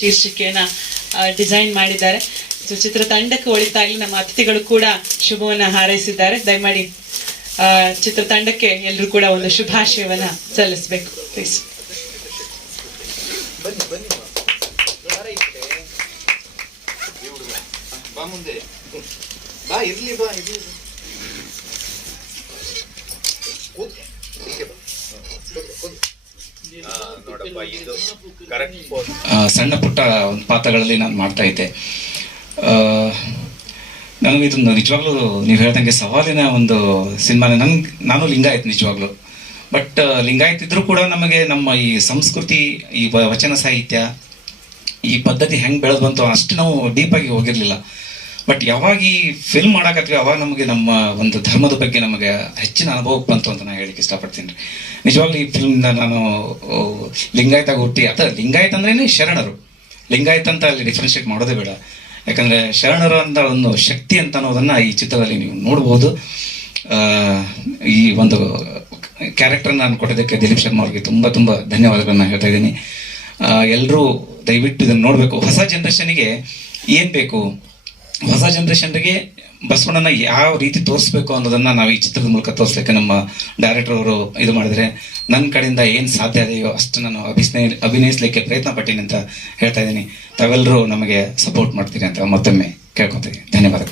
ಶೀರ್ಷಿಕೆಯನ್ನ design ಮಾಡಿದ್ದಾರೆ. ಚಿತ್ರ ತಂಡಕ್ಕೆ ಒಳಿತಾಗ್ಲಿ ನಮ್ಮ ಅತಿಥಿಗಳು ಕೂಡ ಶುಭವನ್ನ ಹಾರೈಸಿದ್ದಾರೆ. ದಯಮಾಡಿ ಚಿತ್ರ ಚಿತ್ರತಂಡಕ್ಕೆ ಎಲ್ಲರೂ ಕೂಡ ಒಂದು ಶುಭಾಶಯವನ್ನ ಸಲ್ಲಿಸಬೇಕು. ಪ್ಲೀಸ್ ಬಾ, ಇರ್ಲಿ ಬಾ, ಇರ್ಲಿ ಬಾ. ಕೂತ್ಕೊ. ಹೀಗೆ ಬಾ. ಕೂತ್ಕೊ, ಕೂತ್ಕೊ. ಹಾ, ನೋಡಪ್ಪ ಇದು ಕರೆಕ್ಟ್ ಪೋಸ್ ಸಣ್ಣ ಪುಟ್ಟ ಒಂದು ಪಾತ್ರಗಳಲ್ಲಿ ನಾನು ಮಾಡ್ತಾ ಇದ್ದೆ. ಆ, ನನಗೆ ಇದೊಂದು ನಿಜವಾಗ್ಲೂ ನೀವು ಹೇಳ್ದಂಗೆ ಸವಾಲಿನ ಒಂದು ಸಿನಿಮಾ ನನ್ಗೆ ನಾನು ಲಿಂಗಾಯತ್ ನಿಜವಾಗ್ಲೂ. ಬಟ್ ಲಿಂಗಾಯತ್ ಇದ್ರೂ ಕೂಡ ನಮಗೆ ನಮ್ಮ ಈ ಸಂಸ್ಕೃತಿ ಈ ವ- ವಚನ ಸಾಹಿತ್ಯ ಈ ಪದ್ಧತಿ ಹೆಂಗೆ ಬೆಳೆದು ಬಂತು ಅಷ್ಟು ನಾವು ಡೀಪಾಗಿ ಹೋಗಿರಲಿಲ್ಲ. ಬಟ್ ಯಾವಾಗ ಈ ಫಿಲ್ಮ್ ಮಾಡಾಕತ್ವಿ ಅವಾಗ ನಮಗೆ ನಮ್ಮ ಒಂದು ಧರ್ಮದ ಬಗ್ಗೆ ನಮಗೆ ಹೆಚ್ಚಿನ ಅನುಭವ ಬಂತು ಅಂತ ನಾನು ಹೇಳಿಕ್ಕೆ ಇಷ್ಟಪಡ್ತೀನಿ. ರೀ ನಿಜವಾಗ್ಲೂ ಈ ಫಿಲ್ಮ್ನ ನಾನು ಲಿಂಗಾಯತ ಹುಟ್ಟಿ ಅಥವಾ ಲಿಂಗಾಯತ ಅಂದ್ರೇನೆ ಶರಣರು. ಲಿಂಗಾಯತ ಅಂತ ಅಲ್ಲಿ ಡಿಫ್ರೆನ್ಶಿಯೇಟ್ ಮಾಡೋದೇ ಬೇಡ. ಯಾಕಂದ್ರೆ ಶರಣರ ಅಂತ ಒಂದು ಶಕ್ತಿ ಅಂತ ಅನ್ನೋದನ್ನ ಈ ಚಿತ್ರದಲ್ಲಿ ನೀವು ನೋಡ್ಬೋದು. ಈ ಒಂದು ಕ್ಯಾರೆಕ್ಟರ್ ನಾನು ಕೊಟ್ಟಿದ್ದಕ್ಕೆ ದಿಲೀಪ್ ಶರ್ಮಾ ಅವರಿಗೆ ತುಂಬ ತುಂಬ ಧನ್ಯವಾದಗಳನ್ನ ಹೇಳ್ತಾ ಇದ್ದೀನಿ. ಎಲ್ಲರೂ ದಯವಿಟ್ಟು ಇದನ್ನು ನೋಡಬೇಕು. ಹೊಸ ಜನ್ರೇಷನಿಗೆ ಏನು ಬೇಕು? ಹೊಸ ಜನ್ರೇಷನ್ಗೆ ಬಸವಣ್ಣನ ಯಾವ ರೀತಿ ತೋರಿಸ್ಬೇಕು ಅನ್ನೋದನ್ನ ನಾವು ಈ ಚಿತ್ರದ ಮೂಲಕ ತೋರಿಸ್ಲಿಕ್ಕೆ ನಮ್ಮ ಡೈರೆಕ್ಟರ್ ಅವರು ಇದು ಮಾಡಿದ್ರೆ ನನ್ನ ಕಡೆಯಿಂದ ಏನು ಸಾಧ್ಯ ಇದೆಯೋ ಅಷ್ಟು ನಾನು ಅಭಿನಯ ಅಭಿನಯಿಸಲಿಕ್ಕೆ ಪ್ರಯತ್ನ ಪಟ್ಟೀನಿ ಅಂತ ಹೇಳ್ತಾ ಇದ್ದೀನಿ. ತಾವೆಲ್ಲರೂ ನಮಗೆ ಸಪೋರ್ಟ್ ಮಾಡ್ತೀರಿ ಅಂತ ಮತ್ತೊಮ್ಮೆ ಕೇಳ್ಕೊತೀನಿ ಧನ್ಯವಾದಗಳು.